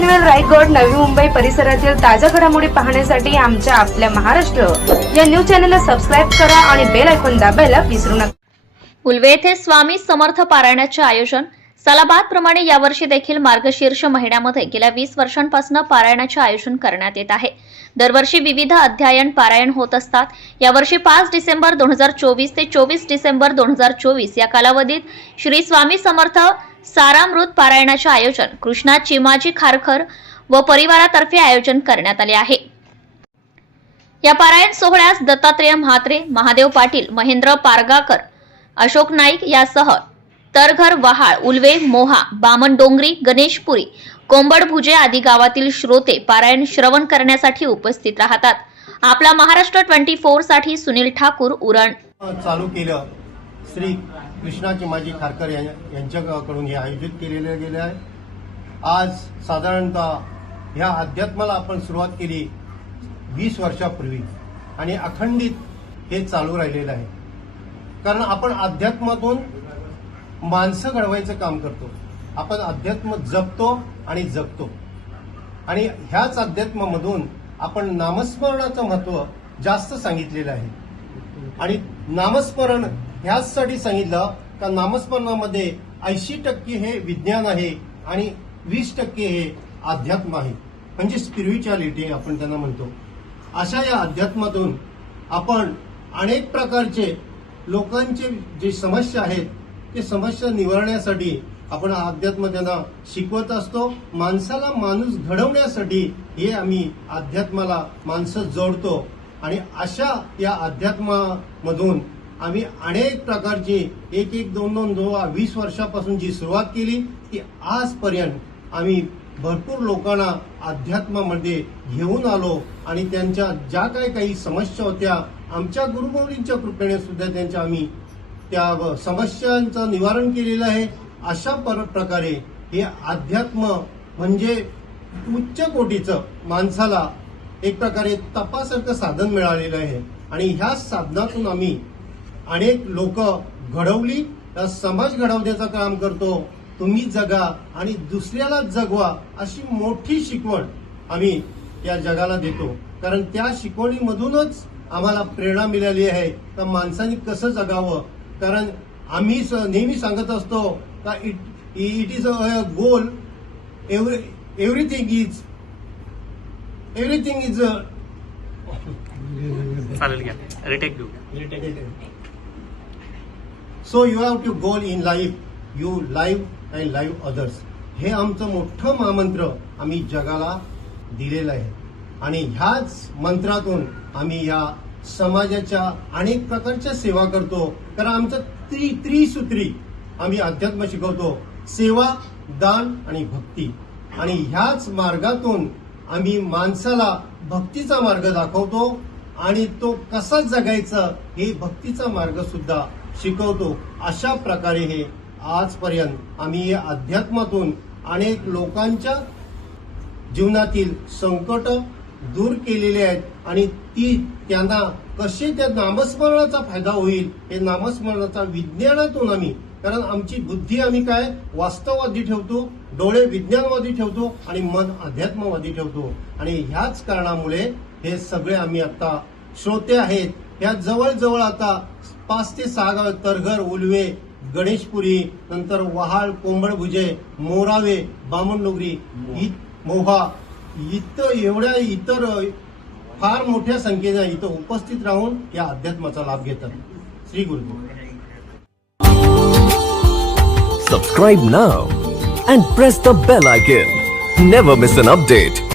पाटण रायगड नवी मुंबई परिसरातील ताज्या घडामोडी पाहण्यासाठी आमच्या आपल्या महाराष्ट्र या न्यूज चॅनलला सबस्क्राईब करा आणि बेल ऐकून दाबायला विसरू नका. उल्वे येथे स्वामी समर्थ पारायणाचे आयोजन सलाबाद प्रमाणे यावर्षी देखील मार्गशीर्ष महिन्यामध्ये गेल्या वीस वर्षांपासून पारायणाचे आयोजन करण्यात येत आहे. दरवर्षी विविध अध्ययन पारायण होत असतात. यावर्षी पाच डिसेंबर दोन हजार चोवीस ते चोवीस डिसेंबर दोन हजार चोवीस या कालावधीत श्री स्वामी समर्थ सारामृत पारायणाचे आयोजन कृष्णा चिमाजी खारखर व परिवारातर्फे आयोजन करण्यात आले आहे. या पारायण सोहळ्यास दत्तात्रेय म्हात्रे महादेव पाटील महेंद्र पारगाकर अशोक नाईक यासह तरघर वहाळ उल्वे मोहा बामण डोंगरी गणेशपुरी कोंबड भुजे आदी गावातील श्रोते पारायण श्रवण करण्यासाठी उपस्थित राहतात. आपला महाराष्ट्र ट्वेंटी फोरसाठी सुनील ठाकूर उरण. चालू केलं. श्री कृष्णाची माजी खारकर या- यांच्याकडून हे आयोजित केलेलं गेलं आहे. आज साधारणतः ह्या अध्यात्माला आपण सुरुवात केली वीस वर्षापूर्वी आणि अखंडित हे चालू राहिलेलं आहे. कारण आपण अध्यात्मातून माणसं घडवायचं काम करतो. आपण अध्यात्म जपतो आणि जगतो. आणि ह्याच अध्यात्मामधून आपण नामस्मरणाचं महत्त्व जास्त सांगितलेलं आहे. आणि नामस्मरण ह्याचसाठी सांगितलं का नामस्मरणामध्ये ऐंशी टक्के हे विज्ञान आहे आणि वीस टक्के हे अध्यात्म आहे. म्हणजे स्पिरिच्युअलिटी आपण त्यांना म्हणतो. अशा या अध्यात्मातून आपण अनेक प्रकारचे लोकांचे जे समस्या आहेत ते समस्या निवारण्यासाठी आपण अध्यात्म त्यांना शिकवत असतो. माणसाला माणूस घडवण्यासाठी हे आम्ही अध्यात्माला माणसं जोडतो. आणि अशा या अध्यात्मामधून आम्ही अनेक प्रकारची एक एक दोन दोन दो वीस वर्षापासून जी सुरुवात केली ती आजपर्यंत आम्ही भरपूर लोकांना अध्यात्मामध्ये घेऊन आलो आणि त्यांच्या ज्या काही काही समस्या होत्या आमच्या गुरुगौरींच्या कृपेने सुद्धा त्यांच्या आम्ही त्या समस्यांचं निवारण केलेलं आहे. अशा पर प्रकारे हे अध्यात्म म्हणजे उच्च कोटीचं माणसाला एक प्रकारे तपासारखं साधन मिळालेलं आहे. आणि ह्या साधनातून आम्ही अनेक लोक घडवली तर समाज घडवण्याचं काम करतो. तुम्ही जगा आणि दुसऱ्याला जगवा अशी मोठी शिकवण आम्ही या जगाला देतो. कारण त्या शिकवणीमधूनच आम्हाला प्रेरणा मिळाली आहे. तर माणसाने कसं जगावं? कारण आम्ही स- नेहमी सांगत असतो का it it is a goal every everything is everything is चालेल घ्या. रिटेक घेऊ so you have to goal in life you live and live others हे आमचं मोठं महामंत्र आम्ही जगाला दिलेलं आहे. आणि ह्याच मंत्रातून आम्ही या समाजाच्या अनेक प्रकारच्या सेवा करतो. कारण आमचं त्रि त्रिसूत्री आम्ही अध्यात्म शिकवतो. सेवा दान आणि भक्ती. आणि ह्याच मार्गातून आम्ही माणसाला भक्तीचा मार्ग दाखवतो. आणि तो कसा जगायचा हे भक्तीचा मार्ग सुद्धा शिकवतो. अशा प्रकारे हे आजपर्यंत आम्ही या अध्यात्मातून अनेक लोकांच्या जीवनातील संकट दूर केलेले आहेत आणि ती त्यांना कसे त्या नामस्मरणाचा फायदा होईल हे नामस्मरणाचा विज्ञानातून आम्ही कारण आमची बुद्धी आम्ही काय वास्तववादी ठेवतो डोळे विज्ञानवादी ठेवतो आणि मन अध्यात्मवादी ठेवतो. आणि ह्याच कारणामुळे हे सगळे आम्ही आता श्रोते आहेत. ह्या जवळजवळ आता पाच ते सहा गाव तरघर उलवे गणेशपुरी नंतर वहाळ कोंबडभुजे मोरावे बामणडोगरी इ- मोहा इथं एवढ्या इतर फार मोठ्या संख्येने इथं उपस्थित राहून या अध्यात्माचा लाभ घेतात Shri Gurudev Subscribe now and press the bell icon. Never miss an update.